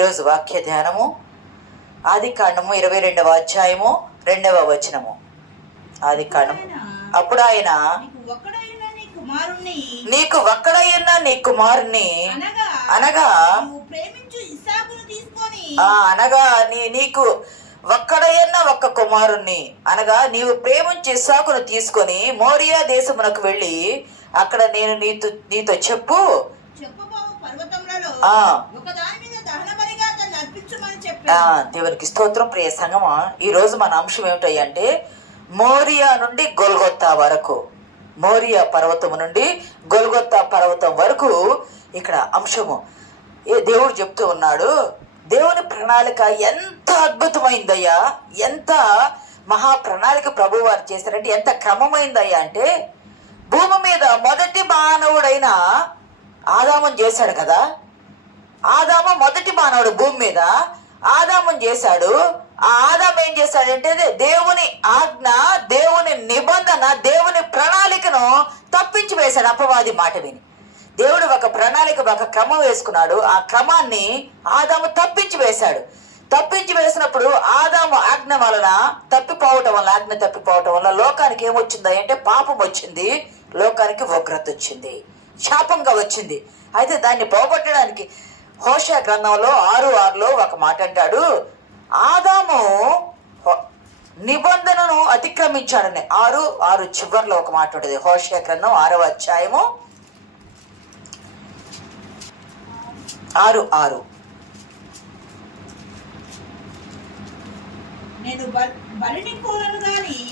ఈరోజు వాక్య ధ్యానము ఆదికాండము 22వ అధ్యాయము 2వ వచనము. ఆదికాండము. అప్పుడు ఆయన, నీకు ఒక్కడైన నీ కుమారుణ్ణి అనగా నీకు ఒక్కడైన ఒక్క కుమారుణ్ణి అనగా నీవు ప్రేమించి ఇస్సాకును తీసుకొని మోరియా దేశమునకు వెళ్ళి అక్కడ నేను నీతో చెప్పు దేవునికి స్తోత్రం. ప్రియ సంగమా, ఈరోజు మన అంశం ఏమిటంటే మోరియా నుండి గొల్గొత్తా వరకు, మోరియా పర్వతం నుండి గొల్గొత్తా పర్వతం వరకు ఇక్కడ అంశము. దేవుడు చెప్తూ ఉన్నాడు, దేవుని ప్రణాళిక ఎంత అద్భుతమైందయ్యా, ఎంత మహా ప్రణాళిక ప్రభు వారు చేశారంటే ఎంత క్రమమైందయ్యా అంటే, భూమి మీద మొదటి మానవుడైన ఆదామును చేశాడు కదా. ఆదాము మొదటి మానవుడు భూమి మీద, ఆదామును చేశాడు. ఆ ఆదాము ఏం చేశాడంటే దేవుని ఆజ్ఞ, దేవుని నిబంధన, దేవుని ప్రణాళికను తప్పించి వేశాడు అపవాది మాట విని. దేవుడు ఒక ప్రణాళిక, ఒక క్రమం వేసుకున్నాడు. ఆ క్రమాన్ని ఆదాము తప్పించి వేశాడు. తప్పించి వేసినప్పుడు ఆదాము ఆజ్ఞ వలన తప్పిపోవటం వల్ల, ఆజ్ఞ తప్పిపోవటం వల్ల లోకానికి ఏమొచ్చింది అంటే పాపం వచ్చింది, లోకానికి ఉగ్రత వచ్చింది, శాపంగా వచ్చింది. అయితే దాన్ని పోగొట్టడానికి హోషేయ గ్రంథంలో 6:6 ఒక మాట అంటాడు, ఆదాము నిబంధనను అతిక్రమించాడని. 6:6 చివరిలో ఒక మాట ఉంటుంది. హోషేయ గ్రంథం 6వ అధ్యాయము 6:6.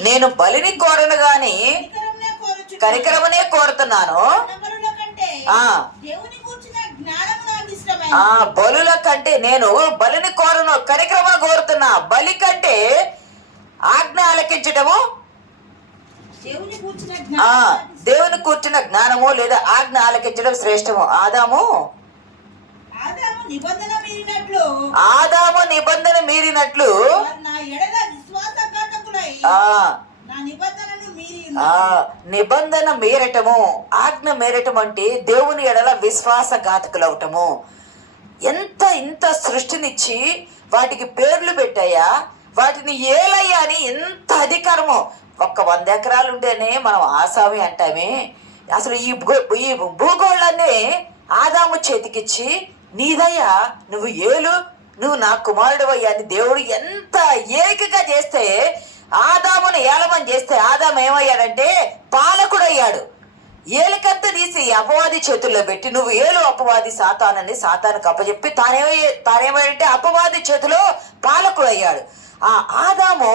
నేను బలిని కోరను గాని కనికరమునే కోరుతున్నాను. బలుల కంటే నేను బలిని కోరను, కనికరమును కోరుతున్నా. బలి కంటే ఆజ్ఞ ఆలకించటము, దేవుని కూర్చున్న జ్ఞానము లేదా ఆజ్ఞ ఆలకించడం శ్రేష్టము. ఆదాము నిబంధన మీరినట్లు నిబంధన మీరటము, ఆజ్ఞ మీరటం అంటే దేవుని ఎడల విశ్వాసఘాతకులవటము. ఇంత సృష్టినిచ్చి వాటికి పేర్లు పెట్టాయా, వాటిని ఏలయ్యా అని ఎంత అధికారము. 100 ఎకరాలు ఉంటేనే మనం ఆసామి అంటామే. అసలు ఈ భూగోళాన్ని ఆదాము చేతికిచ్చి, నీదయ్యా, నువ్వు ఏలు, నువ్వు నా కుమారుడు అయ్యా అని దేవుడు ఎంత ఏకగా చేస్తే, ఆదామును ఏలమని చేస్తే ఆదాము ఏమయ్యాడంటే పాలకుడు అయ్యాడు. ఏలికంతా తీసి అపవాది చేతుల్లో పెట్టి, నువ్వు ఏలు అపవాది సాతానని సాతానికి అప్పచెప్పి తానేమంటే అపవాది చేతిలో పాలకుడు అయ్యాడు. ఆ ఆదాము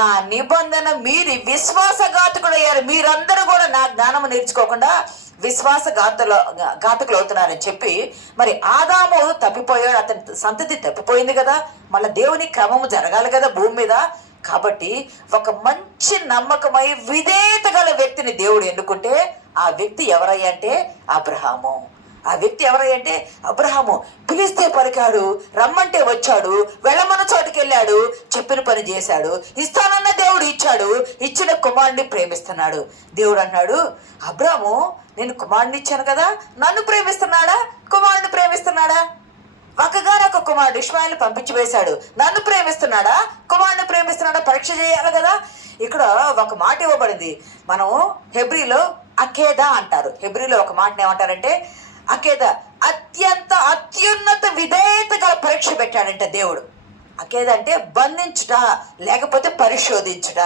నా నిబంధన మీరి విశ్వాసఘాతకుడు అయ్యారు. మీరందరూ కూడా నా జ్ఞానము నేర్చుకోకుండా ఘాతకులు అవుతున్నారని చెప్పి, మరి ఆదాము తప్పిపోయాడు, అతని సంతతి తప్పిపోయింది కదా. మళ్ళీ దేవుని క్రమము జరగాలి కదా భూమి మీద. కాబట్టి ఒక మంచి నమ్మకమై విధేయత గల వ్యక్తిని దేవుడు ఎన్నుకుంటే ఆ వ్యక్తి ఎవరయ్యా అంటే అబ్రహాము. ఆ వ్యక్తి ఎవరయ్యంటే అబ్రహాము. పిలిస్తే పలికాడు, రమ్మంటే వచ్చాడు, వెళ్ళమన్న చోటుకి వెళ్ళాడు, చెప్పిన పని చేశాడు, ఇస్తానన్న దేవుడు ఇచ్చాడు, ఇచ్చిన కుమారుడిని ప్రేమిస్తున్నాడు. దేవుడు అన్నాడు, అబ్రహాము, నేను కుమారుడిని ఇచ్చాను కదా, నన్ను ప్రేమిస్తున్నాడా, కుమారుడిని ప్రేమిస్తున్నాడా? ఒక్కగానొక కుమారుడు ఇష్మాయిల్ని పంపించి వేశాడు, నన్ను ప్రేమిస్తున్నాడా, కుమారుడిని ప్రేమిస్తున్నాడా? పరీక్ష చేయాలి కదా. ఇక్కడ ఒక మాట ఇవ్వబడింది. మనం హెబ్రీలో అకేదా అంటారు. హెబ్రీలో ఒక మాటని ఏమంటారంటే అకేద, అత్యున్నత విధేయత గల పరీక్ష పెట్టాడంట దేవుడు. అకేద అంటే బంధించుట, లేకపోతే పరిశోధించుట.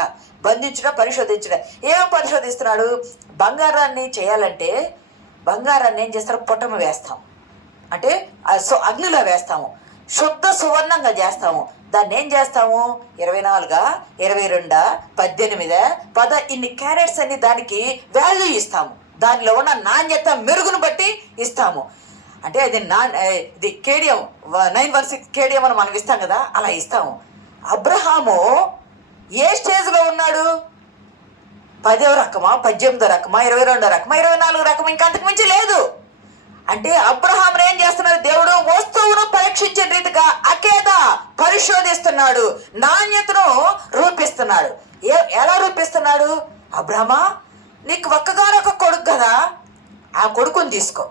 బంధించుట, పరిశోధించుట. ఏం పరిశోధిస్తున్నాడు? బంగారాన్ని చేయాలంటే బంగారాన్ని ఏం చేస్తారు? పొట్టము వేస్తాం, అంటే అగ్నిలో వేస్తాము, శుద్ధ సువర్ణంగా చేస్తాము. దాన్ని ఏం చేస్తాము? 24, 22, 18, 10 ఇన్ని క్యారెట్స్ అని దానికి వాల్యూ ఇస్తాము. దానిలో ఉన్న నాణ్యత మెరుగును బట్టి ఇస్తాము. అంటే అది ఇది కేడియం 916 కేడియం అని మనం ఇస్తాం కదా, అలా ఇస్తాము. అబ్రహాము ఏ స్టేజ్లో ఉన్నాడు? 10వ రకమా, 18వ రకమా, 22వ రకమా, 24వ రకమా, ఇంకా అంతకు మించి లేదు. అంటే అబ్రహామును ఏం చేస్తున్నాడు? దేవుడు వస్తువును పరీక్షించే రీతిగా అకేదా పరిశోధిస్తున్నాడు, నాణ్యతను రూపిస్తున్నాడు. ఎలా రూపిస్తున్నాడు? అబ్రహమా, నీకు ఒక్కగానొక కొడుకు కదా, ఆ కొడుకుని తీసుకో,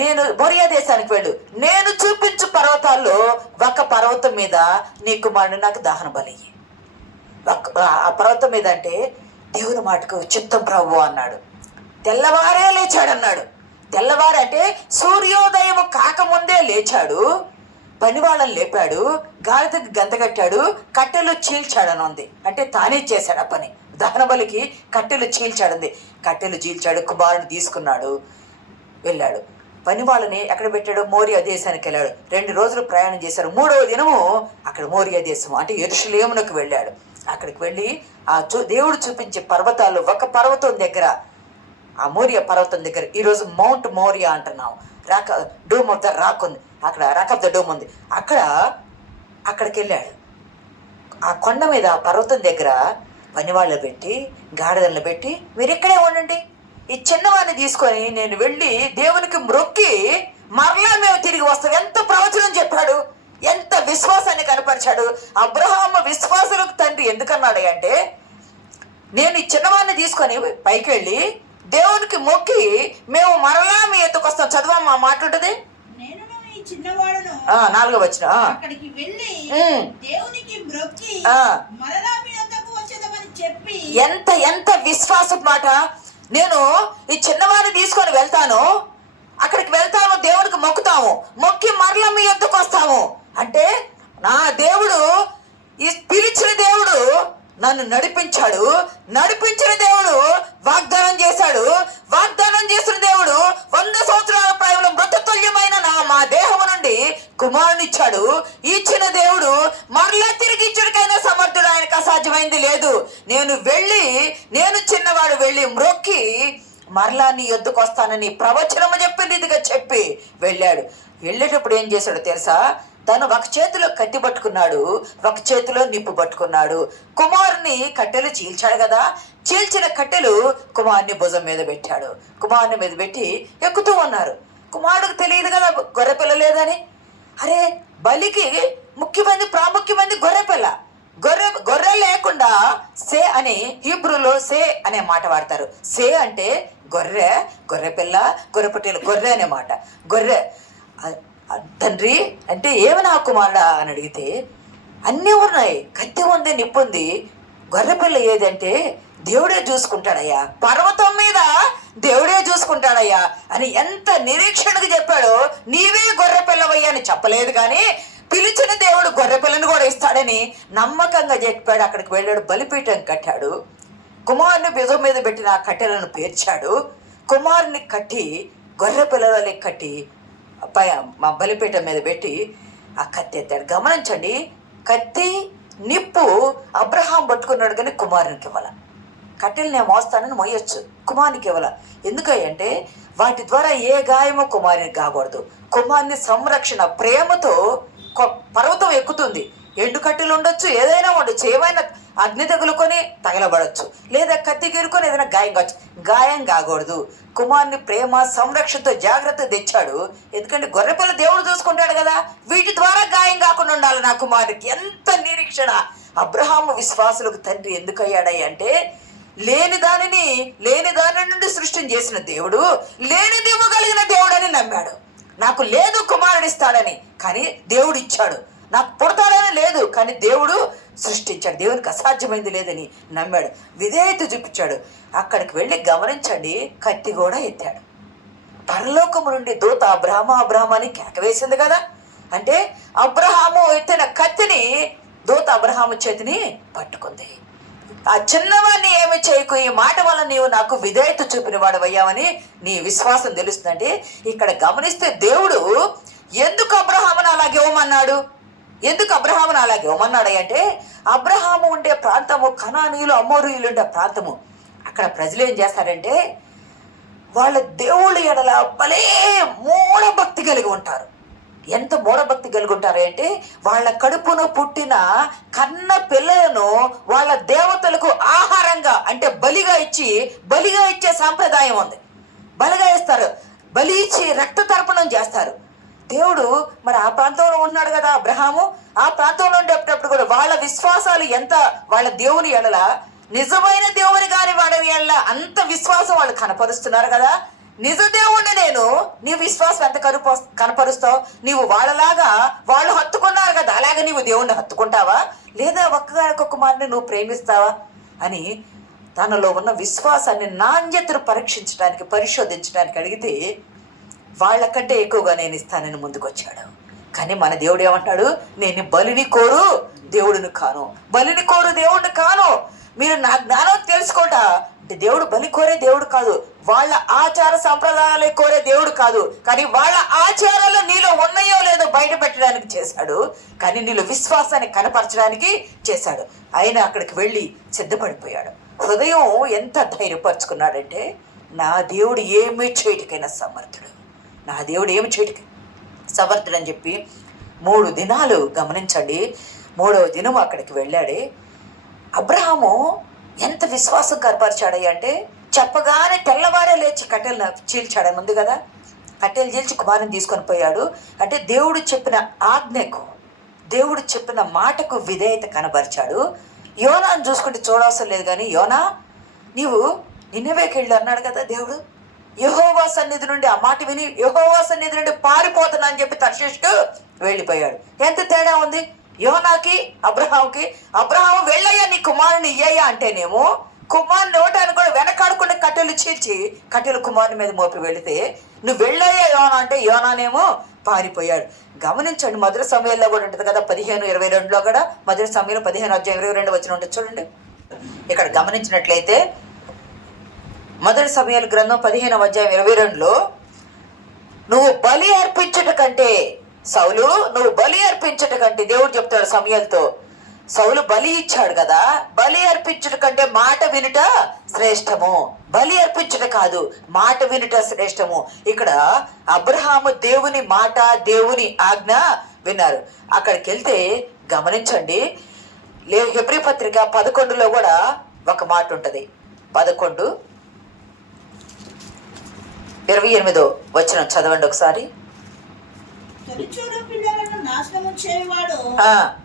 నేను మోరియా దేశానికి వెళ్ళు, నేను చూపించు పర్వతాల్లో ఒక పర్వతం మీద నీ కుమారుడు నాకు దహన బలి. ఆ పర్వతం మీద అంటే దేవుని మాటకు చిత్తం ప్రభు అన్నాడు. తెల్లవారే లేచాడన్నాడు. తెల్లవారే అంటే సూర్యోదయం కాకముందే లేచాడు. పని వాళ్ళని లేపాడు, గాలికి గంత కట్టాడు, కట్టెలు చీల్చాడని ఉంది. అంటే తానే చేశాడు ఆ పని. దహన బలికి కట్టెలు చీల్చాడుంది. కట్టెలు చీల్చాడు, కుమారుని తీసుకున్నాడు, వెళ్ళాడు. పని వాళ్ళని ఎక్కడ పెట్టాడు? మోరియా దేశానికి వెళ్ళాడు. 2 రోజులు ప్రయాణం చేశారు. 3వ దినము అక్కడ మోరియా దేశం అంటే యెరూషలేమునకు వెళ్ళాడు. అక్కడికి వెళ్ళి దేవుడు చూపించే పర్వతాలు ఒక పర్వతం దగ్గర, ఆ మోరియా పర్వతం దగ్గర, ఈరోజు మౌంట్ మోరియా అంటున్నాం. డోమ్ ఆఫ్ ద రాక్ ఉంది అక్కడ, రాక్ ఆఫ్ ద డోమ్ ఉంది అక్కడికి వెళ్ళాడు. ఆ కొండ మీద ఆ పర్వతం దగ్గర పనివాళ్ళు పెట్టి, గాడిదలను పెట్టి, మీరు ఇక్కడే ఉండండి, ఈ చిన్నవాడిని తీసుకొని నేను వెళ్ళి దేవునికి మ్రొక్కి మరలా మేము తిరిగి వస్తాం. ఎంత ప్రవచనం చెప్పాడు, ఎంత విశ్వాసాన్ని కనపరిచాడు. అబ్రహాము విశ్వాసులకు తండ్రి ఎందుకన్నాడు అంటే, నేను ఈ చిన్నవాడిని తీసుకొని పైకి వెళ్ళి దేవునికి మొక్కి మేము మరలా మీ ఎత్తుకు వస్తాం. చదవమ్మా మాట ఉంటుంది. 4వ వచనం. అక్కడికి వెళ్ళి దేవునికి మ్రొక్కి మరలా మీ యొద్దకు వచ్చేదమని చెప్పి. ఎంత ఎంత విశ్వాసం మాట. నేను ఈ చిన్నవాడిని తీసుకొని వెళ్తాను, అక్కడికి వెళ్తాము, దేవుడికి మొక్కుతాము, మొక్కి మరలా మీ యొద్దకు వస్తాము అంటే నా దేవుడు, ఈ పిలిచిన దేవుడు నన్ను నడిపించాడు, నడిపించిన దేవుడు వాగ్దానం చేశాడు, వాగ్దానం చేసిన దేవుడు 100 సంవత్సరాల ప్రాయంలో మృతతుల్యమైన మా దేహము నుండి కుమారుని ఇచ్చాడు. ఇచ్చిన దేవుడు మరలా తిరిగి ఇచ్చుడికైనా సమర్థుడు, ఆయనకు అసాధ్యమైంది లేదు. నేను చిన్నవాడు వెళ్ళి మ్రొక్కి మరలా నీ యొద్దకు వస్తానని ప్రవచనము చెప్పింది ఇదిగా చెప్పి వెళ్ళాడు. వెళ్ళేటప్పుడు ఏం చేశాడో తెలుసా? తను ఒక చేతిలో కత్తి పట్టుకున్నాడు, ఒక చేతిలో నిప్పు పట్టుకున్నాడు. కుమారుని కట్టెలు చీల్చాడు కదా, చీల్చిన కట్టెలు కుమారుని భుజం మీద పెట్టాడు. కుమారుని మీద పెట్టి ఎక్కుతూ ఉన్నారు. కుమారుడికి తెలియదు కదా గొర్రెపిల్ల లేదని. అరే, బలికి ప్రాముఖ్యమైనది గొర్రెపిల్ల. గొర్రె లేకుండా సే అని హీబ్రూలో సే అనే మాట వాడతారు. సే అంటే గొర్రెపిల్ల, గొర్రెపట్టెలు, గొర్రె అనే మాట. గొర్రె తండ్రి అంటే ఏమన్నా కుమారుడా అని అడిగితే అన్నీ ఉన్నాయి, కత్తి ఉంది, నిప్పు ఉంది, గొర్రెపిల్ల ఏదంటే దేవుడే చూసుకుంటాడయ్యా, పర్వతం మీద దేవుడే చూసుకుంటాడయ్యా అని ఎంత నిరీక్షణకు చెప్పాడో. నీవే గొర్రెపిల్లవయ్యా అని చెప్పలేదు, కానీ పిలిచిన దేవుడు గొర్రెపిల్లను కూడా ఇస్తాడని నమ్మకంగా చెప్పాడు. అక్కడికి వెళ్ళాడు, బలిపీఠం కట్టాడు, కుమారుని భుజం మీద పెట్టిన ఆ కట్టెలను పేర్చాడు, కుమారుని కట్టి గొర్రెపిల్లలకి కట్టి మా బలిపీఠం మీద పెట్టి ఆ కత్తి ఎత్తాడు. గమనించండి, కత్తి నిప్పు అబ్రహాం పట్టుకున్నాడు కానీ కుమారునికి ఇవ్వాల. కట్టెలు నేను మోస్తానని మోయొచ్చు, కుమారునికి ఇవ్వాల. ఎందుకంటే వాటి ద్వారా ఏ గాయమో కుమారునికి కాకూడదు. కుమారుని సంరక్షణ ప్రేమతో పర్వతం ఎక్కుతుంది. ఎండు కట్టెలు ఉండొచ్చు, ఏదైనా ఉండొచ్చు, ఏమైనా అగ్ని తగులుకొని తగలబడచ్చు, లేదా కత్తి గీరుకొని ఏదైనా గాయం కావచ్చు, గాయం కాకూడదు. కుమారుని ప్రేమ సంరక్షణతో జాగ్రత్త తెచ్చాడు. ఎందుకంటే గొర్రెపిల్ల దేవుడు చూసుకుంటాడు కదా, వీటి ద్వారా గాయం కాకుండా ఉండాలి నా కుమారుడికి. ఎంత నిరీక్షణ! అబ్రహాము విశ్వాసులకు తండ్రి ఎందుకయ్యాడయ్య అంటే, లేని దాని నుండి సృష్టిని చేసిన దేవుడు లేనిది ఇవ్వగలిగిన దేవుడు అని నమ్మాడు. నాకు లేదు కుమారుడు ఇస్తాడని, కానీ దేవుడు ఇచ్చాడు. నాకు పుడతాడని లేదు, కానీ దేవుడు సృష్టించాడు. దేవునికి అసాధ్యమైంది లేదని నమ్మాడు, విధేయత చూపించాడు. అక్కడికి వెళ్ళి గమనించండి, కత్తి కూడా ఎత్తాడు. పరలోకము నుండి దూత అబ్రహాము అని కేకవేసింది కదా. అంటే అబ్రహాము ఎత్తిన కత్తిని దూత అబ్రహాము చేతిని పట్టుకుంది. ఆ చిన్నవాడిని ఏమి చేయకు, ఈ మాట వల్ల నీవు నాకు విధేయత చూపిన వాడవయ్యావని నీ విశ్వాసం తెలుస్తుందంటే. ఇక్కడ గమనిస్తే దేవుడు ఎందుకు అబ్రహామును అలాగే ఇవ్వమన్నాడు? ఎందుకు అబ్రహామును అలాగే ఇవ్వమన్నాడు అంటే, అబ్రహాము ఉండే ప్రాంతము కనానీయులు, అమోరీయులు ఉండే ప్రాంతము. అక్కడ ప్రజలు ఏం చేస్తారంటే, వాళ్ళ దేవుళ్ళ ఎడల భలే మూఢభక్తి కలిగి ఉంటారు. ఎంత మూఢభక్తి కలిగి ఉంటారు అంటే, వాళ్ళ కడుపును పుట్టిన కన్న పిల్లలను వాళ్ళ దేవతలకు ఆహారంగా అంటే బలిగా ఇచ్చే సాంప్రదాయం ఉంది. బలిగా ఇస్తారు, బలి ఇచ్చి రక్త తర్పణం చేస్తారు. దేవుడు మరి ఆ ప్రాంతంలో ఉన్నాడు కదా అబ్రహాము. ఆ ప్రాంతంలో ఉండేటప్పుడు కూడా వాళ్ళ విశ్వాసాలు ఎంత, వాళ్ళ దేవుని ఎడల, నిజమైన దేవుని గారి వాడి ఎడల అంత విశ్వాసం వాళ్ళు కనపరుస్తున్నారు కదా. నిజ దేవుణ్ణి నేను, నీ విశ్వాసం ఎంత కనపరుస్తావు? నీవు వాళ్ళలాగా వాళ్ళు హత్తుకున్నారు కదా, అలాగే నీవు దేవుణ్ణి హత్తుకుంటావా? లేదా ఒక్క మారిని నువ్వు ప్రేమిస్తావా అని తనలో ఉన్న విశ్వాసాన్ని నాణ్యతను పరీక్షించడానికి, పరిశోధించడానికి అడిగితే వాళ్ళకంటే ఎక్కువగా నేను ఇస్తానని ముందుకొచ్చాడు. కానీ మన దేవుడు ఏమంటాడు? నేను బలిని కోరు దేవుడిని కాను, బలిని కోరు దేవుడిని కాను. మీరు నా జ్ఞానం తెలుసుకోట అంటే దేవుడు బలి కోరే దేవుడు కాదు, వాళ్ళ ఆచార సంప్రదాయాలు కోరే దేవుడు కాదు. కానీ వాళ్ళ ఆచారాలు నీలో ఉన్నాయో లేదో బయట పెట్టడానికి చేశాడు, కానీ నీలో విశ్వాసాన్ని కనపరచడానికి చేశాడు. ఆయన అక్కడికి వెళ్ళి సిద్ధపడిపోయాడు. హృదయం ఎంత ధైర్యపరుచుకున్నాడంటే, నా దేవుడు ఏమి చేయటికైనా సమర్థుడు, నా దేవుడు ఏమి చేయటికి సమర్థుడు అని చెప్పి 3 దినాలు గమనించండి. 3వ దినం అక్కడికి వెళ్ళాడే. అబ్రహాము ఎంత విశ్వాసం కనపరిచాడయ్య అంటే, చెప్పగానే తెల్లవారే లేచి కట్టెలు చీల్చాడని ఉంది కదా, కట్టెలు చీల్చి కుమారుని తీసుకొని పోయాడు. అంటే దేవుడు చెప్పిన ఆజ్ఞకు, దేవుడు చెప్పిన మాటకు విధేయత కనబరిచాడు. యోనాను చూసుకుంటే చూడవసరం లేదు, కానీ యోనా నీవు నిన్నవేకి వెళ్ళు అన్నాడు కదా దేవుడు. యెహోవా సన్నిధి నుండి ఆ మాట విని యెహోవా సన్నిధి నుండి పారిపోతున్నా అని చెప్పి తర్షీషుకు వెళ్ళిపోయాడు. ఎంత తేడా ఉంది యోనాకి అబ్రహాంకి. అబ్రహాము వెళ్ళయ్యా నీ కుమారుని ఇయ్యయ్యా అంటేనేమో కుమారుని ఇవ్వటానికి కూడా వెనకాడకుండా కట్టెలు చీల్చి కట్టెలు కుమారుని మీద మోపి వెళితే, నువ్వు వెళ్ళయ్యా యోనా అంటే యోనానేమో పారిపోయాడు. గమనించండి, మొదటి సమయంలో కూడా ఉంటుంది కదా 15:22లో కూడా, మొదటి సమయంలో 15:22 వచ్చిన ఉంటుంది చూడండి. ఇక్కడ గమనించినట్లయితే మొదటి సమయాల గ్రంథం 15:22లో, నువ్వు బలి అర్పించట కంటే సౌలు, నువ్వు బలి అర్పించట కంటే, దేవుడు చెప్తాడు సమయాలతో, సౌలు బలి ఇచ్చాడు కదా, బలి అర్పించట కంటే మాట వినుట శ్రేష్టము. బలి అర్పించట కాదు, మాట వినుట శ్రేష్టము. ఇక్కడ అబ్రహాము దేవుని మాట, దేవుని ఆజ్ఞ విన్నారు. అక్కడికి వెళ్తే గమనించండి, హెబ్రీ పత్రిక 11లో కూడా ఒక మాట ఉంటుంది. 11:28 వచనం చదవండి ఒకసారి. తొలిచూలు పిల్లలను నాశనము చేయవాడు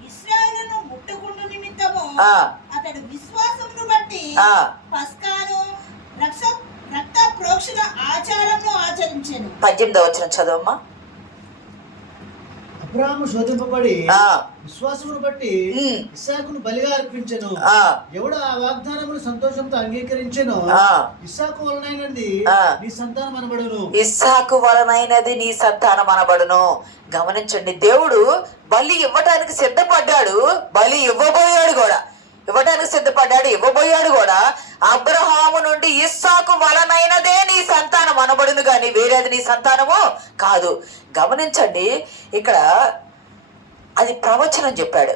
ఇశ్రాయేలును ముట్టకుండా నిమిత్తము అతడు విశ్వాసమును బట్టి పస్కాను రక్త ప్రోక్షణ ఆచారమును ఆచరించెను. 18వ వచనం చదవమ్మా. అబ్రాహాము శోధింపబడి విశ్వాసమును బట్టి ఇస్సాకును బలిగా అర్పించెను. ఎవడు ఆ వాగ్దానమును సంతోషంతో అంగీకరించెను, ఇస్సాకు వలనైనది నీ సంతానం అనబడును. ఇస్సాకు వలనైనది నీ సంతానం అనబడును. గమనించండి, దేవుడు బలి ఇవ్వటానికి సిద్ధపడ్డాడు, బలి ఇవ్వబోయాడు కూడా, ఇవ్వబోయాడు కూడా. అబ్రహాము నుండి ఇస్సాకు వలనైనదే నీ సంతానం అనబడును, కానీ వేరేది నీ సంతానము కాదు. గమనించండి, ఇక్కడ అది ప్రవచనం చెప్పాడు.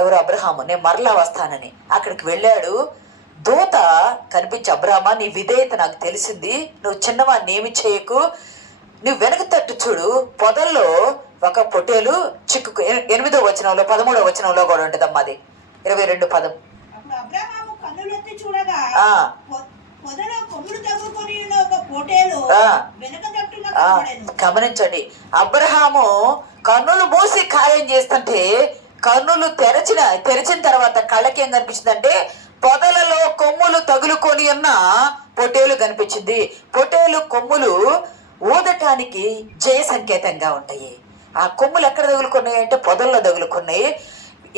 ఎవరు? అబ్రహాము. నేను మరలా వస్తానని అక్కడికి వెళ్ళాడు. దూత కనిపించి, అబ్రహామా నీ విధేయత నాకు తెలిసింది, నువ్వు చిన్నవాడిని ఏమి చేయకు, నువ్వు వెనక తట్టు చూడు, పొదల్లో ఒక పొట్టేలు చిక్కుకు. 8వ వచనంలో 13వ వచనంలో కూడా ఉంటుంది అమ్మా, అది 22 పదం. అప్పుడు అబ్రహాము కన్నులెత్తి చూడగా పొదలో కొమ్ములు తగులుకొని ఉన్న ఒక పొట్టేలు వెనక తట్టున కనబడెను. గమనించండి, అబ్రహాము కన్నులు మూసి కార్యం చేస్తుంటే, కన్నులు తెరిచిన తర్వాత కళ్ళకి ఏం కనిపించిందంటే, పొదలలో కొమ్ములు తగులుకొని ఉన్న పొట్టేలు కనిపించింది. పొట్టేలు కొమ్ములు ఊదటానికి జయ సంకేతంగా ఉంటాయి. ఆ కొమ్ములు ఎక్కడ తగులుకున్నాయి అంటే పొదల్లో తగులుకున్నాయి.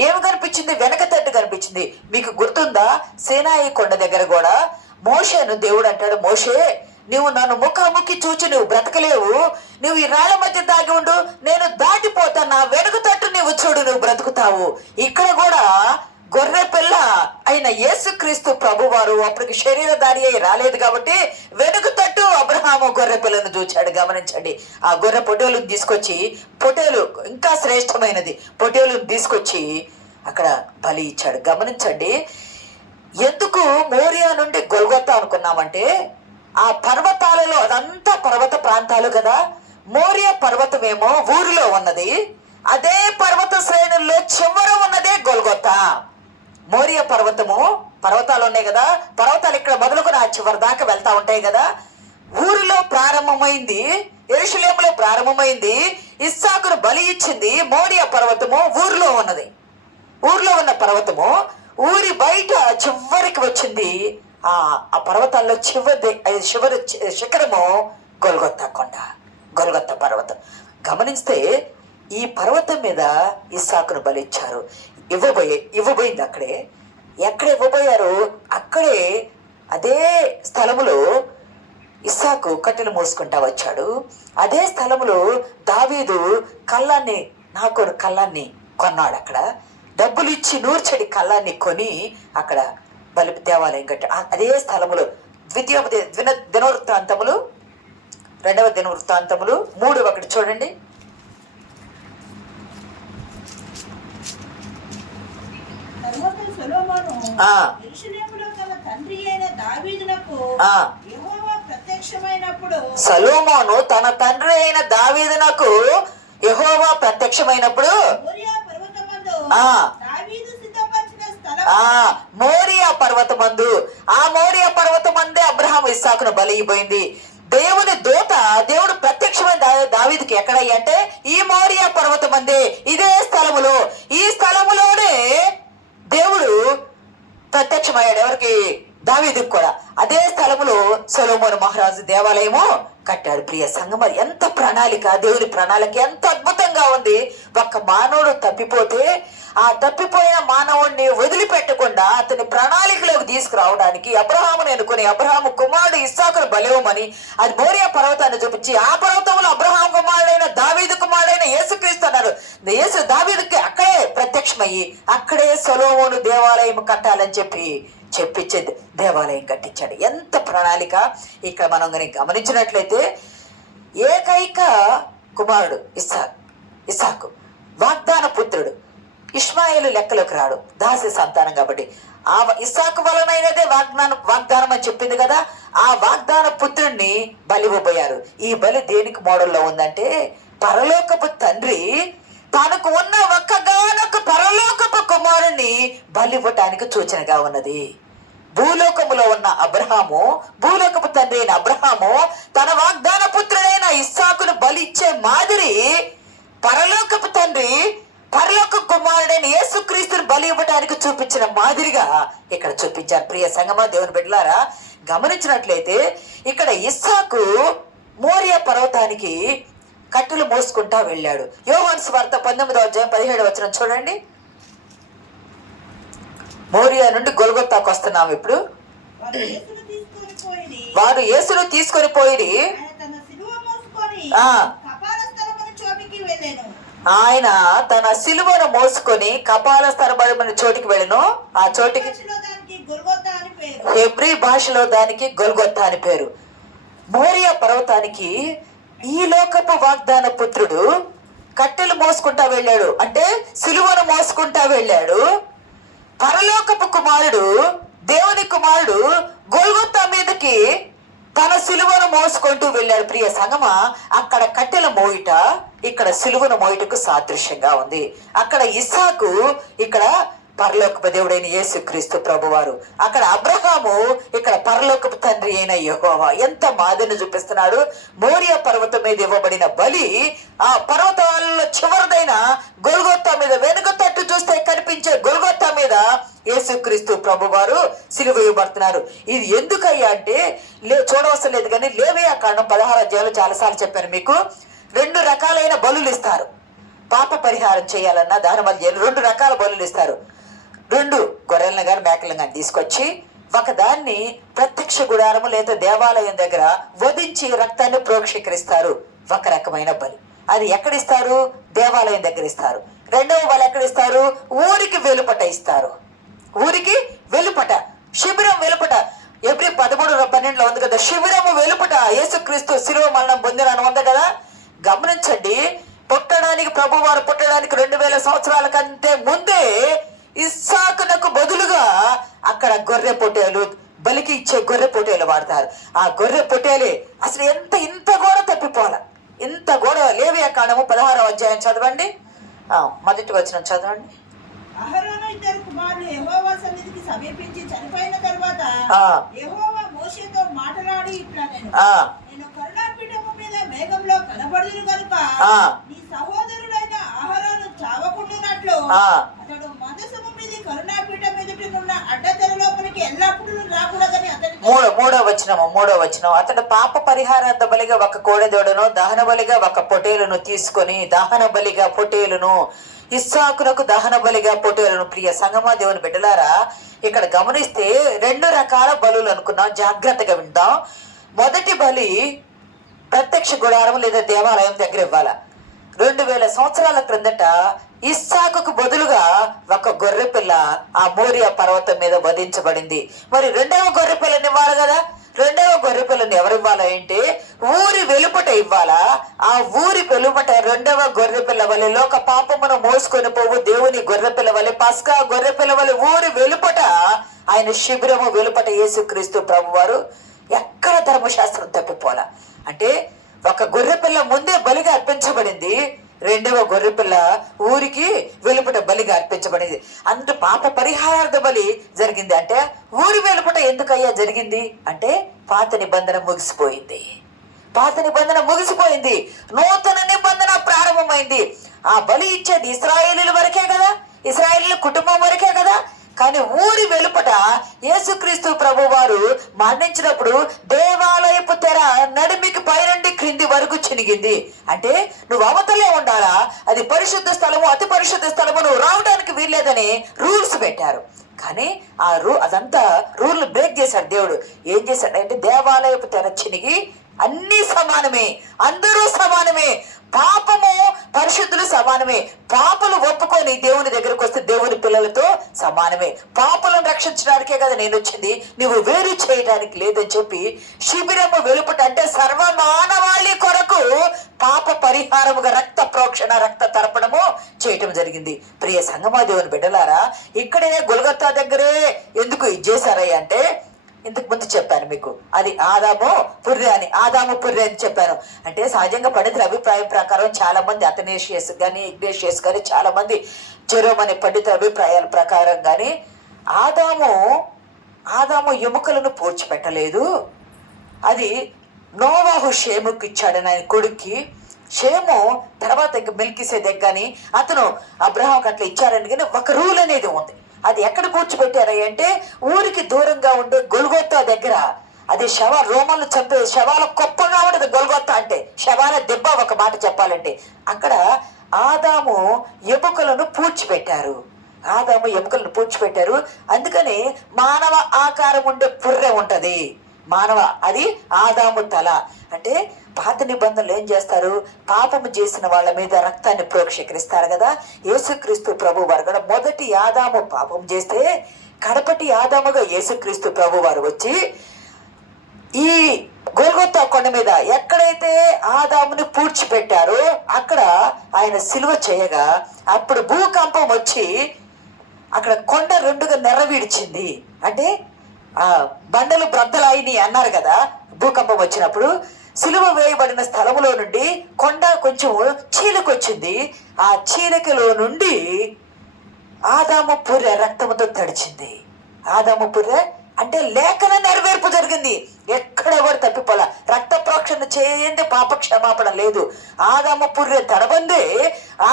ఏమి కనిపించింది? వెనక తట్టు కనిపించింది. మీకు గుర్తుందా, సీనాయి కొండ దగ్గర కూడా మోషేను దేవుడు అంటాడు, మోషే నువ్వు నన్ను ముఖాముఖి చూచి నువ్వు బ్రతకలేవు, నువ్వు ఈ రాళ్ళ మధ్య దాగి ఉండు, నేను దాటిపోతా, నా వెనుక తట్టు నువ్వు చూడు, నువ్వు బ్రతుకుతావు. ఇక్కడ కూడా గొర్రె పిల్ల అయిన యేసుక్రీస్తు ప్రభువారు అప్పటికి శరీరధారి అయి రాలేదు కాబట్టి వెనుక తట్టు అబ్రహాము గొర్రె పిల్లను చూచాడు. గమనించండి, ఆ గొర్రె పొట్టేలును తీసుకొచ్చి, పొట్టేలు ఇంకా శ్రేష్టమైనది, పొట్టేలును తీసుకొచ్చి అక్కడ బలి ఇచ్చాడు. గమనించండి, ఎందుకు మోరియా నుండి గొల్గొతా అనుకున్నామంటే, ఆ పర్వతాలలో, అదంతా పర్వత ప్రాంతాలు కదా, మోరియా పర్వతమేమో ఊరిలో ఉన్నది, అదే పర్వత శ్రేణుల్లో చివర ఉన్నదే గొల్గొతా. మోరియా పర్వతము, పర్వతాలు ఉన్నాయి కదా, పర్వతాలు ఇక్కడ మొదలుకొని ఆ చివరి దాకా వెళ్తా ఉంటాయి కదా. ఊరిలో ప్రారంభమైంది, యెరూషలేములో ప్రారంభమైంది, ఇస్సాకును బలి ఇచ్చింది మోరియా పర్వతము ఊరిలో ఉన్నది. ఊరిలో ఉన్న పర్వతము ఊరి బయట చివరికి వచ్చింది ఆ పర్వతాల్లో చివరి శిఖరము గొల్గొత్తా కొండ, గొల్గొత్తా పర్వతం. గమనిస్తే ఈ పర్వతం మీద ఇస్సాకును బలిచ్చారు. ఇవ్వబోయింది అక్కడే. ఎక్కడ ఇవ్వబోయారో అక్కడే అదే స్థలములో ఇస్సాకు కట్టెలు మోసుకుంటా వచ్చాడు. అదే స్థలములో దావీదు కళ్ళాన్ని కొన్నాడు. అక్కడ డబ్బులు ఇచ్చి నూర్చడి కళ్ళాన్ని కొని అక్కడ బలి దేవాలయం కట్టాడు. అదే స్థలములో దినవృత్తాంతములు 2వ దినవృత్తాంతములు 3:1 చూడండి. తరువాత సొలొమోను యెరూషలేములో తన తండ్రి అయిన దావీదునకు యెహోవా ప్రత్యక్షమైనప్పుడు యెహోవా ప్రత్యక్షమైనప్పుడు మోరియా పర్వతమందు దావీదు సిద్ధపరిచిన స్థలం మోరియా పర్వతమందు ఆ మోరియా పర్వతమందే అబ్రహాము ఇస్సాకును బలి ఇవ్వబోయింది. దేవుడు ప్రత్యక్షమైన దావీదుకి ఎక్కడయ్యా అంటే ఈ మోరియా పర్వతమందే, ఇదే స్థలములో, ఈ స్థలములోనే దేవుడు ప్రత్యక్షమయ్యాడు. ఎవరికి? దావీదుకు కూడా. అదే స్థలములో సొలొమోను మహారాజు దేవాలయము కట్టాడు. ప్రియ సంగమ, ఎంత ప్రణాళిక! దేవుని ప్రణాళిక ఎంత అద్భుతంగా ఉంది. ఒక్క మానవుడు తప్పిపోతే ఆ తప్పిపోయిన మానవుడిని వదిలిపెట్టకుండా అతని ప్రణాళికలోకి తీసుకురావడానికి అబ్రహాముని అనుకుని అబ్రహాము కుమారుడు ఇస్సాకును బలివ్వమని అది మోరియా పర్వతాన్ని చూపించి ఆ పర్వతంలో అబ్రహాం కుమారుడైన దావీదు కుమారుడైన యేసుక్రీస్తు అన్నారు. దావీదుకి అక్కడే ప్రత్యక్షమయ్యి అక్కడే సొలొమోను దేవాలయం కట్టాలని చెప్పించే దేవాలయం కట్టించాడు. ఎంత ప్రణాళిక! ఇక్కడ మనం గమనించినట్లయితే ఏకైక కుమారుడు ఇస్సాకు, వాగ్దాన పుత్రుడు. ఇష్మాయేలు లెక్కలోకి రాడు, దాసి సంతానం. కాబట్టి ఆ ఇస్సాకు వలనైనదే వాగ్దానం అని చెప్పింది కదా. ఆ వాగ్దాన పుత్రుడిని బలివ్వబోయారు. ఈ బలి దేనికి మోడల్లో ఉందంటే పరలోకపు తండ్రి తనకు ఉన్న ఒక్కగానొక్క పరలోకపు కుమారుణ్ణి బలివ్వటానికి సూచనగా ఉన్నది. భూలోకములో ఉన్న అబ్రహాము, భూలోకపు తండ్రి అయిన అబ్రహాము తన వాగ్దాన పుత్రుడైన ఇస్సాకును బలి ఇచ్చే మాదిరి పరలోకపు తండ్రి పరలోక కుమారుడైన యేసుక్రీస్తుని బలి ఇవ్వడానికి చూపించిన మాదిరిగా ఇక్కడ చూపించారు. ప్రియ సంగమా, దేవుని బిడ్డలారా, గమనించినట్లయితే ఇక్కడ ఇస్సాకు మోరియా పర్వతానికి కట్టెలు మోసుకుంటా వెళ్ళాడు. యోహాను సువార్త 19:17 చూడండి. మోరియా నుండి గొల్గొతాకు వస్తున్నాము ఇప్పుడు. వారు యేసును తీసుకొని పోయి ఆయన తన సిలువను మోసుకొని కపాల స్థలమైన చోటికి వెళ్ళను. ఆ చోటికి హెబ్రీ భాషలో దానికి గొల్గొతా అని పేరు. మోరియా పర్వతానికి ఈ లోకపు వాగ్దాన పుత్రుడు కట్టెలు మోసుకుంటా వెళ్ళాడు, అంటే సిలువను మోసుకుంటా వెళ్ళాడు. పరలోకపు కుమారుడు, దేవుని కుమారుడు గొల్గొతా మీదకి తన సిలువను మోసుకుంటూ వెళ్ళాడు. ప్రియ సంగమ, అక్కడ కట్టెల మోయిట ఇక్కడ సిలువను మోయిటకు సాదృశ్యంగా ఉంది. అక్కడ ఇస్సాకు, ఇక్కడ పరలోకపు దేవుడైన యేసుక్రీస్తు ప్రభువారు. అక్కడ అబ్రహాము, ఇక్కడ పరలోకపు తండ్రి అయిన యెహోవా. ఎంత మాదిరిని చూపిస్తున్నాడు! మోరియా పర్వతం మీద ఇవ్వబడిన బలి ఆ పర్వతాలలో చివరిదైన గొల్గొతా మీద, వెనుక తట్టు చూస్తే కనిపించే గొల్గొతా మీద యేసుక్రీస్తు ప్రభువారు సిలువ వేయబడుతున్నారు. ఇది ఎందుకయ్యా అంటే చూడవలసిన లేదు కానీ లేవియా కాండం 16వ అధ్యాయంలో చాలాసార్లు చెప్పాను మీకు. 2 రకాలైన బలులు ఇస్తారు. పాప పరిహారం చేయాలన్నా దానబలి చేయాలి, 2 రకాల బలులు ఇస్తారు. 2 గొర్రెలను కానీ మేకలను కానీ తీసుకొచ్చి ఒకదాన్ని ప్రత్యక్ష గుడారము లేదా దేవాలయం దగ్గర వధించి రక్తాన్ని ప్రోక్షీకరిస్తారు. ఒక రకమైన బలి. అది ఎక్కడిస్తారు? దేవాలయం దగ్గర ఇస్తారు. 2వ బలి ఎక్కడిస్తారు? ఊరికి వెలుపట ఇస్తారు. ఊరికి వెలుపట, శిబిరం వెలుపట. ఎబ్రీ 13:12 ఉంది కదా, శిబిరము వెలుపట యేసుక్రీస్తు శిలువ మరణం పొందిన ఉంది కదా. గమనించండి, ప్రభువారు పుట్టడానికి 2000 సంవత్సరాల కంటే ముందే ఇస్సాకునకు బదులుగా అక్కడ గొర్రె పొట్టేలు, బలికి ఇచ్చే గొర్రె పొట్టేలు వాడతారు. ఆ గొర్రె పొట్టేలే అసలు ఇంత కూడా తప్పిపోవాలి. ఇంత కూడా లేవియా కాండము 16వ అధ్యాయం చదవండి, మొదటి వచనం చదవండి. అహరోను 2 కుమారులు యెహోవా సన్నిధికి సమీపించి చనిపోయిన తరువాత యెహోవా మోషేతో మాట్లాడి ఇట్లా నేను కరుణాపీఠము మీద మేఘంలో కనబడుదును కనుక నీ సహోదరుడైన అహరోను చావకుండునట్లు అతడు మందసము మీద కరుణాపీఠం ఎదుటనున్న అడ్డతెర లోపలికి ఎల్లప్పుడూ రాకూడదని మూడో వచనం అతడు పాప పరిహారార్థ బలిగా ఒక కోడెదూడను దహన బలిగా ఒక పొటేలును తీసుకొని దహన బలిగా పొటేలును ఇస్సాకునకు దహన బలిగా పొటేలును. ప్రియ సంగమా దేవుని బిడ్డలారా, ఇక్కడ గమనిస్తే 2 రకాల బలులు అనుకున్నాం. జాగ్రత్తగా విందాం. మొదటి బలి ప్రత్యక్ష గుడారం లేదా దేవాలయం దగ్గర ఇవ్వాల. 2000 సంవత్సరాల క్రిందట ఇస్సాకుకు బదులుగా ఒక గొర్రె పిల్ల ఆ మోరియా పర్వతం మీద వధించబడింది. మరి 2వ గొర్రె పిల్లని ఇవ్వాలి కదా. 2వ గొర్రె పిల్లని ఎవరు ఇవ్వాలా అంటే ఊరి వెలుపట ఇవ్వాలా. ఆ ఊరి వెలుపట 2వ గొర్రె పిల్ల వలె లోక పాపమును మోసుకొని పోవు దేవుని గొర్రె పిల్ల వలె పస్కా గొర్రె పిల్ల వలె ఊరి వెలుపట ఆయన శిబిరము వెలుపట యేసుక్రీస్తు ప్రభువారు ఎక్కడ ధర్మశాస్త్రం తప్పిపోలా. అంటే ఒక గొర్రె పిల్ల ముందే బలిగా అర్పించబడింది, 2వ గొర్రె పిల్ల ఊరికి వెలుపట బలిగా అర్పించబడింది. అంత పాప పరిహారార్థ బలి జరిగింది. అంటే ఊరి వెలుపట ఎందుకయ్యా జరిగింది అంటే పాత నిబంధన ముగిసిపోయింది, నూతన నిబంధన ప్రారంభమైంది. ఆ బలి ఇచ్చేది ఇశ్రాయేలీల వరకే కదా, ఇశ్రాయేలీల కుటుంబం వరకే కదా. కానీ ఊరి వెలుపట యేసుక్రీస్తు ప్రభు వారు మరణించినప్పుడు దేవాలయపు తెర నడిమికి పైనుండి క్రింది వరకు చినిగింది. అంటే నువ్వు అవతలే ఉండాలా, అది పరిశుద్ధ స్థలము, అతి పరిశుద్ధ స్థలము, నువ్వు రావడానికి వీల్లేదని రూల్స్ పెట్టారు. కానీ అదంతా రూల్ బ్రేక్ చేశాడు దేవుడు. ఏం చేశాడంటే దేవాలయపు తెర చినిగి అన్ని సమానమే, అందరూ సమానమే, పాపము పరిశుద్ధులు సమానమే, పాపలు ఒప్పుకొని దేవుని దగ్గరకు వస్తే దేవుని పిల్లలతో సమానమే. పాపలను రక్షించడానికే కదా నేను వచ్చింది, నువ్వు వేరు చేయడానికి లేదని చెప్పి శిబిరము వెలుపట అంటే సర్వమానవాళి కొరకు పాప పరిహారముగా రక్త ప్రోక్షణ రక్త తర్పణము చేయటం జరిగింది. ప్రియ సంగమా దేవుని బిడ్డలారా, ఇక్కడే గొల్గొతా దగ్గరే ఎందుకు ఇది చేశారయ్య అంటే ఇంతకు ముందు చెప్పాను మీకు, అది ఆదాము పుర్రె అని చెప్పాను. అంటే సహజంగా పండితుల అభిప్రాయం ప్రకారం చాలా మంది అతనేషియస్ కానీ ఇగ్నేషియస్ కానీ చాలా మంది జెరోమ్ అనే పండితుల అభిప్రాయాల ప్రకారం కానీ ఆదాము ఎముకలను పూడ్చిపెట్టలేదు, అది నోవాహు షేముకి ఇచ్చాడని ఆయన కొడుక్కి. షేము తర్వాత ఇంక మెల్కీసెదెక్ కానీ అతను అబ్రహాంకి అట్లా ఇచ్చారని కానీ ఒక రూల్ అనేది ఉంది. అది ఎక్కడ కూర్చోబెట్టారు అంటే ఊరికి దూరంగా ఉండే గొల్గొతా దగ్గర. అది రోమన్లు చంపే శవాల కుప్పగా ఉండదు గొల్గొతా అంటే, శవాల దెబ్బ ఒక మాట చెప్పాలంటే. అక్కడ ఆదాము ఎముకలను పూడ్చిపెట్టారు. అందుకని మానవ ఆకారం ఉండే పుర్రె ఉంటది, అది ఆదాము తల. అంటే పాత నిబంధనలు ఏం చేస్తారు, పాపము చేసిన వాళ్ళ మీద రక్తాన్ని ప్రోక్షకరిస్తారు కదా. యేసుక్రీస్తు ప్రభు వారు కూడా మొదటి ఆదాము పాపం చేస్తే కడపటి ఆదాముగా యేసుక్రీస్తు ప్రభు వారు వచ్చి ఈ గొల్గొతా కొండ మీద ఎక్కడైతే ఆదాముని పూడ్చిపెట్టారో అక్కడ ఆయన సిలువ చేయగా అప్పుడు భూకంపం వచ్చి అక్కడ కొండ 2గా నెర్రవిడిచింది. అంటే బండలు బ్రద్దలాయిని అన్నారు కదా. భూకంపం వచ్చినప్పుడు సిలువ వేయబడిన స్థలములో నుండి కొండ కొంచెం చీలకొచ్చింది. ఆ చీలకలో నుండి ఆదాము పుర్రె రక్తముతో తడిచింది. ఆదాము పుర్రె అంటే లేఖన నెరవేర్పు జరిగింది. ఎక్కడ కూడా తప్పిపోలా. రక్త ప్రోక్షణ చేయండి పాప క్షమాపణ లేదు. ఆదాము పుర్రె తడబందే,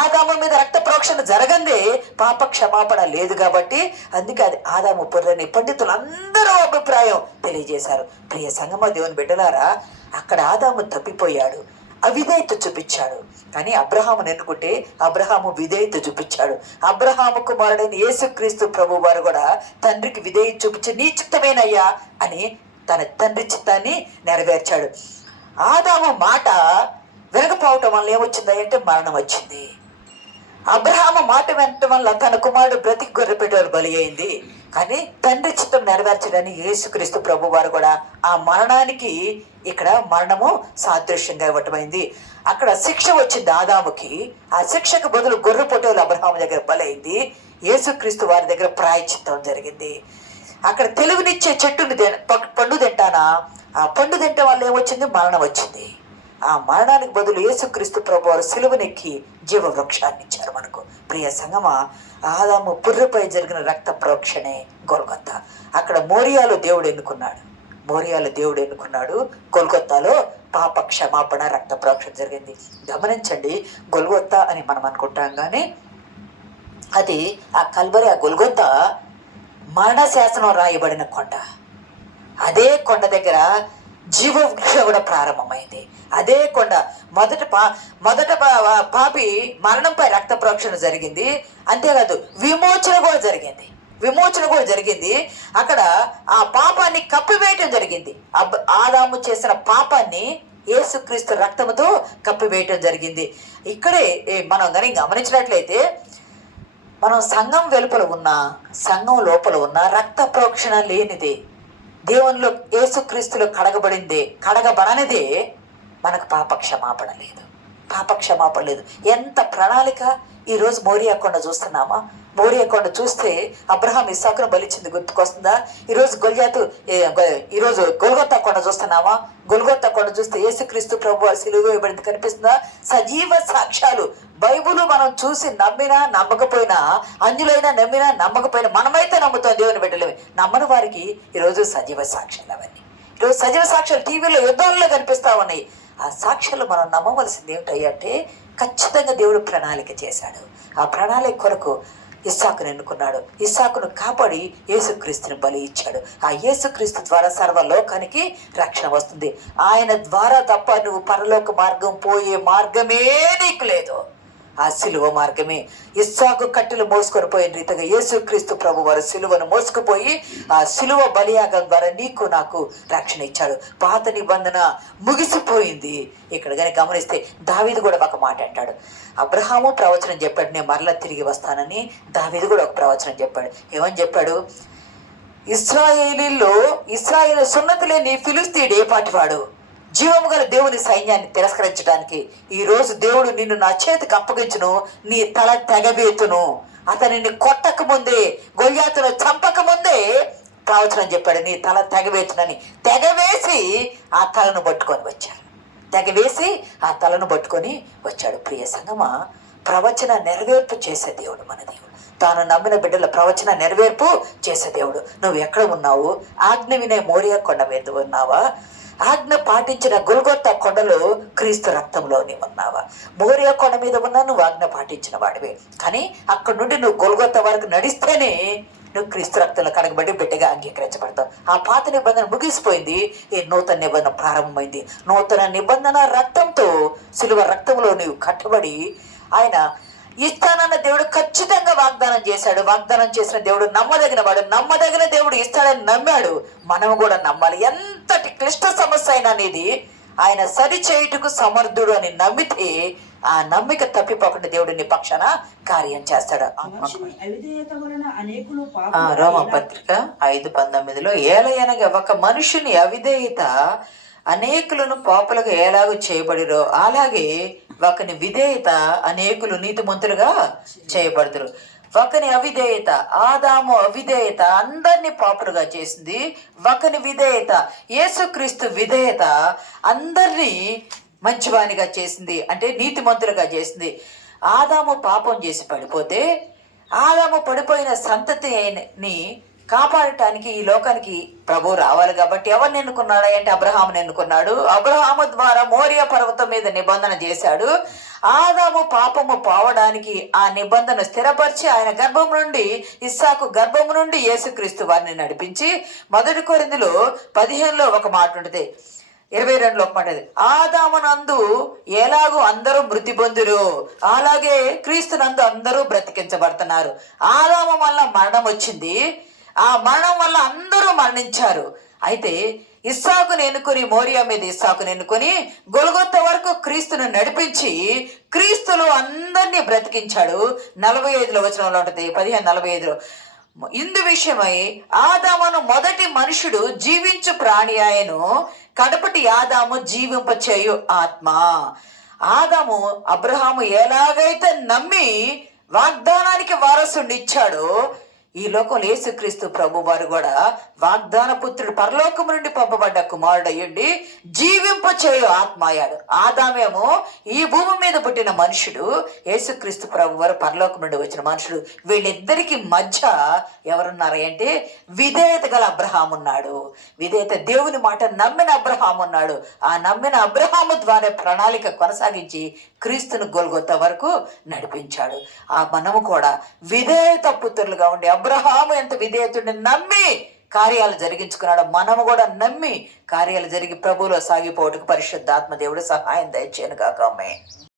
ఆదాము మీద రక్త ప్రోక్షణ జరగందే పాప క్షమాపణ లేదు. కాబట్టి అందుకే అది ఆదాము పుర్రెని పండితులు అందరూ అభిప్రాయం తెలియజేశారు. ప్రియ సంగమ దేవుని బిడ్డలారా, అక్కడ ఆదాము తప్పిపోయాడు, అవిధేయత చూపించాడు. కానీ అబ్రహామును ఎన్నుకుంటే అబ్రహాము విధేయత చూపించాడు. అబ్రహాము కుమారుడైన యేసుక్రీస్తు ప్రభు వారు కూడా తండ్రికి విధేయత చూపించి నీ చిత్తమేనయ్యా అని తన తండ్రి చిత్తాన్ని నెరవేర్చాడు. ఆదాము మాట వినకపోవటం వల్ల ఏమొచ్చిందంటే మరణం వచ్చింది. అబ్రహాము మాట వినటం వల్ల తన కుమారుడు బ్రతికి గొర్రెపిట్టలు బలి అయింది. కానీ తండ్రి చిత్తం నెరవేర్చడానికి యేసుక్రీస్తు ప్రభు వారు కూడా ఆ మరణానికి ఇక్కడ మరణము సాదృశ్యంగా ఇవ్వటమైంది. అక్కడ శిక్ష వచ్చింది ఆదాముకి, ఆ శిక్షకు బదులు గొర్రె పొట్టేలు అబ్రహాము దగ్గర బలైంది. యేసుక్రీస్తు వారి దగ్గర ప్రాయశ్చిత్తం జరిగింది. అక్కడ తెలుగునిచ్చే చెట్టుని పండు తింటానా, ఆ పండు తింటే వల్ల ఏమొచ్చింది, మరణం వచ్చింది. ఆ మరణానికి బదులు యేసుక్రీస్తు ప్రభు వారు సిలువనెక్కి జీవ వృక్షాన్ని ఇచ్చారు మనకు. ప్రియ సంగమా, ఆదాము పుర్రెపై జరిగిన రక్త ప్రోక్షణే గొల్గొతా. అక్కడ మోరియాలో దేవుడు ఎన్నుకున్నాడు, గొల్గొతాలో పాప క్షమాపణ రక్త ప్రోక్షణ జరిగింది. గమనించండి, గొల్గొతా అని మనం అనుకుంటాం కానీ అది ఆ కల్వరి, ఆ గొల్గొతా మరణ శాసనం రాయబడిన కొండ. అదే కొండ దగ్గర జీవవృక్షం కూడా ప్రారంభమైంది. అదే కొండ మొదట పాపి మరణంపై రక్త ప్రోక్షణ జరిగింది. అంతేకాదు విమోచన కూడా జరిగింది. అక్కడ ఆ పాపాన్ని కప్పివేయటం జరిగింది. ఆదాము చేసిన పాపాన్ని యేసుక్రీస్తు రక్తముతో కప్పివేయటం జరిగింది. ఇక్కడే మనం కానీ గమనించినట్లయితే మనం సంఘం వెలుపల ఉన్నా సంఘం లోపల ఉన్నా రక్త ప్రోక్షణ లేనిదే, దేవునిలో యేసుక్రీస్తులో కడగబడనిదే మనకు పాపక్షమాపణ లేదు. ఎంత ప్రణాళిక! ఈరోజు మోరియా కొండ చూస్తున్నామా? మోరియా కొండ చూస్తే అబ్రహాం ఇస్సాకును బలిచ్చింది గుర్తుకొస్తుందా? ఈరోజు గొల్గొతా కొండ చూస్తున్నామా? గొల్గొతా కొండ చూస్తే యేసుక్రీస్తు ప్రభు వారి సిలువ వేయబడింది కనిపిస్తుందా? సజీవ సాక్ష్యాలు. బైబుల్ మనం చూసి నమ్మినా నమ్మకపోయినా, అంజులైనా నమ్మినా నమ్మకపోయినా, మనమైతే నమ్ముతాం దేవుని బిడ్డలమే. నమ్మని వారికి ఈరోజు సజీవ సాక్ష్యాలు అవన్నీ. ఈరోజు సజీవ సాక్ష్యాలు టీవీలో యుద్ధాల్లో కనిపిస్తా ఉన్నాయి. ఆ సాక్ష్యాలు మనం నమ్మవలసింది ఏమిటంటే ఖచ్చితంగా దేవుడు ప్రణాళిక చేశాడు. ఆ ప్రణాళిక కొరకు ఇస్సాకును ఎన్నుకున్నాడు. ఇస్సాకును కాపాడి యేసుక్రీస్తుని బలి ఇచ్చాడు. ఆ యేసుక్రీస్తు ద్వారా సర్వలోకానికి రక్షణ వస్తుంది. ఆయన ద్వారా తప్ప నువ్వు పరలోక మార్గం పోయే మార్గమే నీకు లేదు. ఆ సిలువ మార్గమే. ఇస్సాకు కట్టెలు మోసుకొని పోయిన రీతిగా యేసుక్రీస్తు ప్రభు వారు సిలువను మోసుకుపోయి ఆ సిలువ బలియాగం ద్వారా నీకు నాకు రక్షణ ఇచ్చాడు. పాత నిబంధన ముగిసిపోయింది. ఇక్కడ కానీ గమనిస్తే దావీదు కూడా ఒక మాట అంటాడు. అబ్రహాము ప్రవచనం చెప్పాడు, నేను మరలా తిరిగి వస్తానని. దావీదు కూడా ఒక ప్రవచనం చెప్పాడు. ఏమని చెప్పాడు? ఇశ్రాయేలు సున్నతి లేని ఫిలిస్తీయుడు ఏ పాటివాడు? జీవము గల దేవుని సైన్యాన్ని తిరస్కరించడానికి ఈరోజు దేవుడు నిన్ను నా చేతికి అప్పగించును, నీ తల తెగవేతును. అతనిని కొట్టక ముందే, గొల్యాతును చంపక ముందే ప్రవచనం చెప్పాడు, నీ తల తెగవేతునని. తెగవేసి ఆ తలను పట్టుకొని వచ్చాడు. ప్రియ సంగమా, ప్రవచన నెరవేర్పు చేసే దేవుడు మన దేవుడు. తాను నమ్మిన బిడ్డల ప్రవచన నెరవేర్పు చేసే దేవుడు. నువ్వు ఎక్కడ ఉన్నావు? ఆజ్ఞ వినే మోరియా కొండ మీద ఉన్నావా? ఆజ్ఞ పాటించిన గొల్గొతా కొండలో క్రీస్తు రక్తంలో నీవు ఉన్నావా? మోరియా కొండ మీద ఉన్నా నువ్వు ఆజ్ఞ పాటించిన వాడివే. కానీ అక్కడి నుండి నువ్వు గొల్గొతా వరకు నడిస్తేనే నువ్వు క్రీస్తు రక్తంలో కడగబడి బిడ్డగా అంగీకరించబడతావు. ఆ పాత నిబంధన ముగిసిపోయింది. ఈ నూతన నిబంధన ప్రారంభమైంది. నూతన నిబంధన రక్తంతో, సిలువ రక్తంలో నీవు కట్టబడి ఆయన ఇస్తానన్న దేవుడు ఖచ్చితంగా వాగ్దానం చేశాడు. వాగ్దానం చేసిన దేవుడు నమ్మదగిన వాడు. నమ్మదగిన దేవుడు ఇస్తాడని నమ్మాడు. మనం కూడా నమ్మాలి. ఎంతటి క్లిష్ట సమస్య అయినా అనేది ఆయన సరి చేయుటకు సమర్థుడు అని నమ్మితే ఆ నమ్మిక తప్పిపోకుండా దేవుడు నీ పక్షాన కార్యం చేస్తాడు. రోమపత్రిక 5:19 ఏలయనగా ఒక మనుషుని అవిధేయత అనేకులను పాపులుగా ఎలాగూ చేయబడిరో అలాగే ఒకని విధేయత అనేకులు నీతిమంతులుగా చేయబడతారు. ఒకని అవిధేయత, ఆదాము అవిధేయత అందరినీ పాపులుగా చేసింది. ఒకని విధేయత, యేసుక్రీస్తు విధేయత అందరినీ మంచివానిగా చేసింది, అంటే నీతిమంతులుగా చేసింది. ఆదాము పాపం చేసి పడిపోతే ఆదాము పడిపోయిన సంతతిని కాపాడటానికి ఈ లోకానికి ప్రభు రావాలి కాబట్టి ఎవరిని ఎన్నుకున్నాడు అంటే అబ్రహాముని ఎన్నుకున్నాడు. అబ్రహాము ద్వారా మోరియా పర్వతం మీద నిబంధన చేశాడు. ఆదాము పాపము పోవడానికి ఆ నిబంధన స్థిరపరిచి ఆయన గర్భం నుండి, ఇస్సాకు గర్భం నుండి యేసుక్రీస్తు వారిని నడిపించి 1 కొరింథీయులు 15లో ఒక మాట ఉంటుంది, 22లో ఒక మాట, ఆదామునందు ఎలాగూ అందరూ మృతి పొందురు అలాగే క్రీస్తునందు అందరూ బ్రతికించబడుతున్నారు. ఆదాము వల్ల మరణం వచ్చింది. ఆ మరణం వల్ల అందరూ మరణించారు. అయితే ఇస్సాకును ఎన్నుకొని, మోరియా మీద ఇస్సాకును ఎన్నుకొని గొల్గొతా వరకు క్రీస్తును నడిపించి క్రీస్తులో అందరినీ బ్రతికించాడు. 45లో వచనంలో ఉంటుంది, 15:45. ఇందు విషయమై ఆదామును మొదటి మనుషుడు జీవించు ప్రాణి ఆయను, కడపటి ఆదాము జీవింపచేయు ఆత్మ. ఆదాము అబ్రహాము ఎలాగైతే నమ్మి వాగ్దానానికి వారసుని ఇచ్చాడో ఈ లోకంలో యేసుక్రీస్తు ప్రభు వారు కూడా వాగ్దాన పుత్రుడు, పరలోకం నుండి పంపబడ్డ కుమారుడు అయ్యుండి జీవింపచేయు ఆత్మ అయ్యాడు. ఆదామేమో ఈ భూమి మీద పుట్టిన మనుషుడు, యేసుక్రీస్తు ప్రభు వారు పరలోకం నుండి వచ్చిన మనుషుడు. వీళ్ళిద్దరికి మధ్య ఎవరున్నారు అంటే విధేయత గల అబ్రహాము ఉన్నాడు. విధేయత, దేవుని మాట నమ్మిన అబ్రహాము ఉన్నాడు. ఆ నమ్మిన అబ్రహాము ద్వారా ప్రణాళిక కొనసాగించి క్రీస్తును గొల్గొతా వరకు నడిపించాడు. ఆ మనము కూడా విధేయత పుత్రులుగా ఉండి, అబ్రహాము ఎంత విధేయతుడిని నమ్మి కార్యాలు జరిగించుకున్నాడో మనము కూడా నమ్మి కార్యాలు జరిగి ప్రభువులో సాగిపోవడానికి పరిశుద్ధాత్మ దేవుడు సహాయం దయచేయను గాక. ఆమేన్.